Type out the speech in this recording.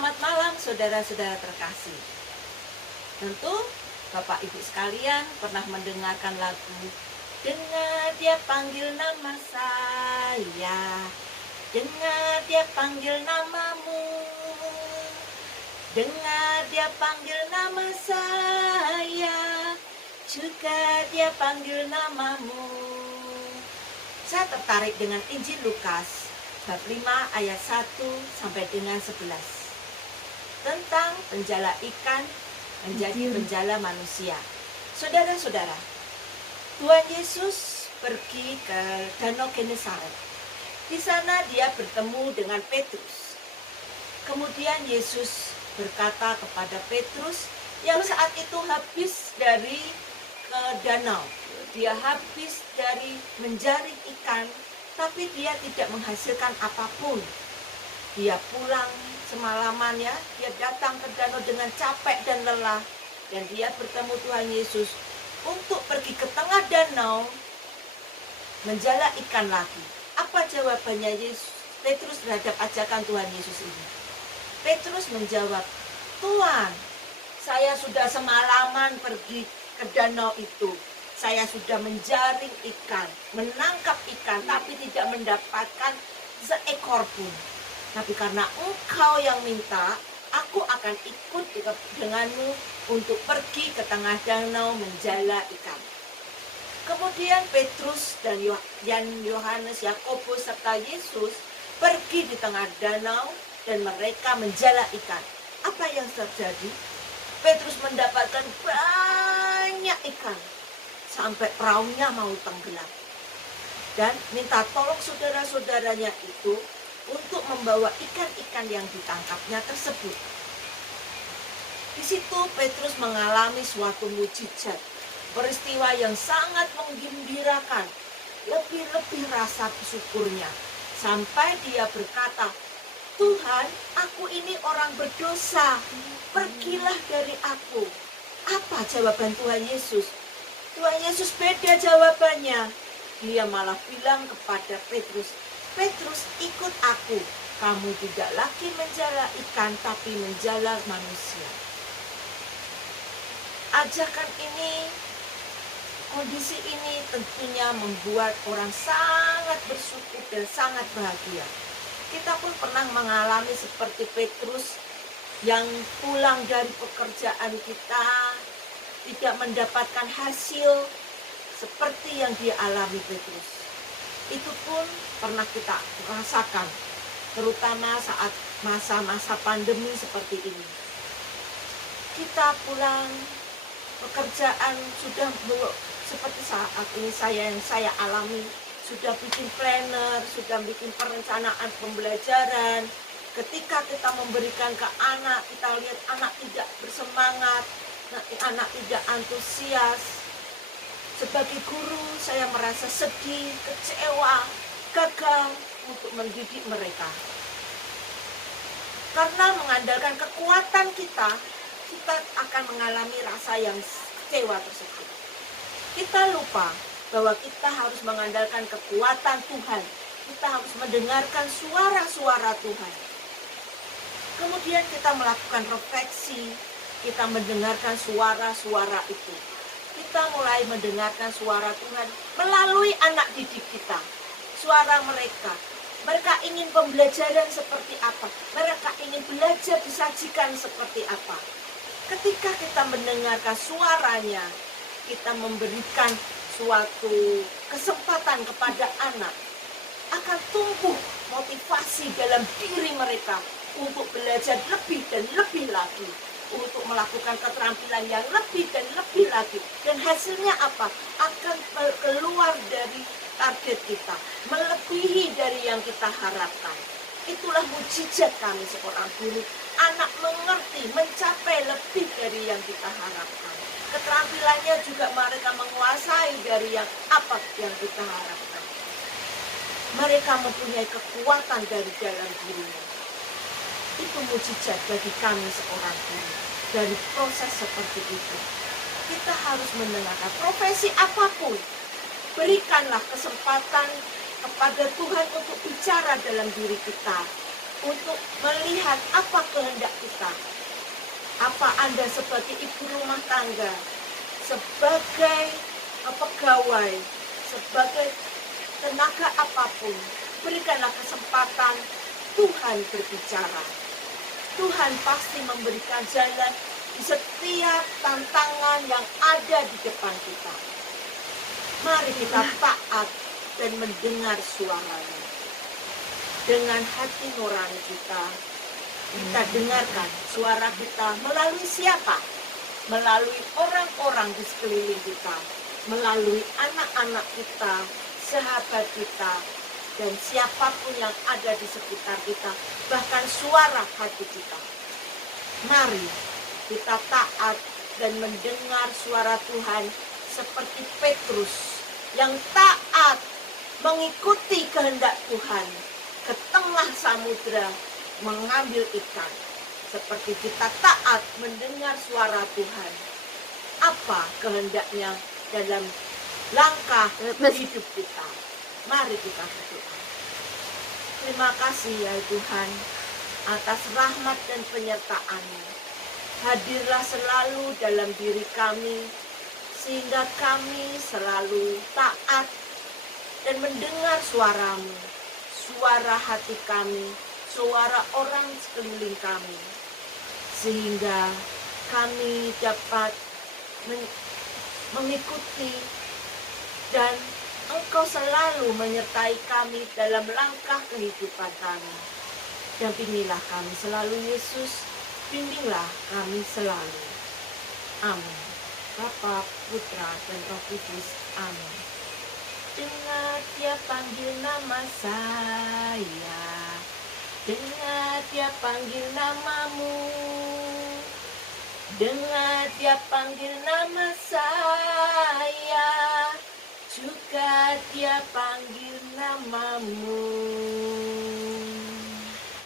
Selamat malam saudara-saudara terkasih. Tentu Bapak Ibu sekalian pernah mendengarkan lagu "Dengar dia panggil nama saya, dengar dia panggil namamu, dengar dia panggil nama saya, juga dia panggil namamu." Saya tertarik dengan Injil Lukas bab 5 ayat 1 sampai dengan 11 tentang penjala ikan menjadi penjala manusia. Saudara-saudara, Tuhan Yesus pergi ke Danau Genesaret. Di sana dia bertemu dengan Petrus. Kemudian Yesus berkata kepada Petrus yang saat itu habis dari danau. Dia habis dari menjaring ikan, tapi dia tidak menghasilkan apapun. Dia pulang semalaman ya, dia datang ke danau dengan capek dan lelah. Dan dia bertemu Tuhan Yesus untuk pergi ke tengah danau menjala ikan lagi. Apa jawabannya Petrus terhadap ajakan Tuhan Yesus ini? Petrus menjawab, "Tuhan, saya sudah semalaman pergi ke danau itu. Saya sudah menjaring ikan, menangkap ikan, tapi tidak mendapatkan seekor pun. Tapi karena Engkau yang minta, aku akan ikut denganmu untuk pergi ke tengah danau menjala ikan." Kemudian Petrus dan Yohanes, Yakobus serta Yesus pergi di tengah danau dan mereka menjala ikan. Apa yang terjadi? Petrus mendapatkan banyak ikan sampai perahunya mau tenggelam. Dan minta tolong saudara-saudaranya itu untuk membawa ikan-ikan yang ditangkapnya tersebut. Di situ Petrus mengalami suatu mukjizat, peristiwa yang sangat menggembirakan, lebih-lebih rasa syukurnya. Sampai dia berkata, "Tuhan, aku ini orang berdosa, pergilah dari aku." Apa jawaban Tuhan Yesus? Tuhan Yesus beda jawabannya. Dia malah bilang kepada Petrus, "Petrus, ikut aku. Kamu tidak lagi menjala ikan, tapi menjala manusia." Ajakan ini, kondisi ini tentunya membuat orang sangat bersyukur dan sangat bahagia. Kita pun pernah mengalami seperti Petrus yang pulang dari pekerjaan kita tidak mendapatkan hasil seperti yang dia alami Petrus. Itu pun pernah kita rasakan, terutama saat masa-masa pandemi seperti ini. Kita pulang pekerjaan sudah seperti saat ini yang saya alami, sudah bikin planner, sudah bikin perencanaan pembelajaran. Ketika kita memberikan ke anak, kita lihat anak tidak bersemangat, anak tidak antusias. Sebagai guru, saya merasa sedih, kecewa, gagal untuk mendidik mereka. Karena mengandalkan kekuatan kita akan mengalami rasa yang kecewa tersebut. Kita lupa bahwa kita harus mengandalkan kekuatan Tuhan. Kita harus mendengarkan suara-suara Tuhan. Kemudian kita melakukan refleksi. Kita mendengarkan suara-suara itu. Kita mulai mendengarkan suara Tuhan melalui anak didik kita. Suara mereka. Mereka ingin pembelajaran seperti apa? Mereka ingin belajar disajikan seperti apa? Ketika kita mendengarkan suaranya, kita memberikan suatu kesempatan kepada anak. Akan tumbuh motivasi dalam diri mereka untuk belajar lebih dan lebih lagi, untuk melakukan keterampilan yang lebih dan lebih lagi. Dan hasilnya apa? Akan keluar dari target kita, melebihi dari yang kita harapkan. Itulah mukjizat kami seorang guru. Anak mengerti, mencapai lebih dari yang kita harapkan. Keterampilannya juga mereka menguasai dari yang kita harapkan. Mereka mempunyai kekuatan dari dalam dirinya. Itu mukjizat bagi kami seorang guru. Dari proses seperti itu, kita harus mendengarkan profesi apapun. Berikanlah kesempatan kepada Tuhan untuk bicara dalam diri kita. untuk melihat apa kehendak kita. Apa Anda sebagai ibu rumah tangga, sebagai pegawai, sebagai tenaga apapun, berikanlah kesempatan Tuhan berbicara. Tuhan pasti memberikan jalan di setiap tantangan yang ada di depan kita. Mari kita taat dan mendengar suaranya. Dengan hati nurani kita dengarkan suara kita melalui siapa? Melalui orang-orang di sekeliling kita, melalui anak-anak kita, sahabat kita, dan siapapun yang ada di sekitar kita, bahkan suara hati kita. Mari kita taat dan mendengar suara Tuhan seperti Petrus yang taat mengikuti kehendak Tuhan ke tengah samudera mengambil ikan. Seperti kita taat mendengar suara Tuhan, apa kehendaknya dalam langkah hidup kita. Mari kita berdoa. Terima kasih ya Tuhan atas rahmat dan penyertaan-Mu. Hadirlah selalu dalam diri kami sehingga kami selalu taat dan mendengar suara-Mu, suara hati kami, suara orang sekeliling kami, sehingga kami dapat mengikuti dan Engkau selalu menyertai kami dalam langkah kehidupan kami. Dampingilah kami selalu Yesus, bimbinglah kami selalu. Amin. Bapa, Putra, dan Roh Kudus. Amin. Dengar Dia panggil nama saya, dengar Dia panggil namamu, dengar Dia panggil nama saya, juga Dia panggil namamu.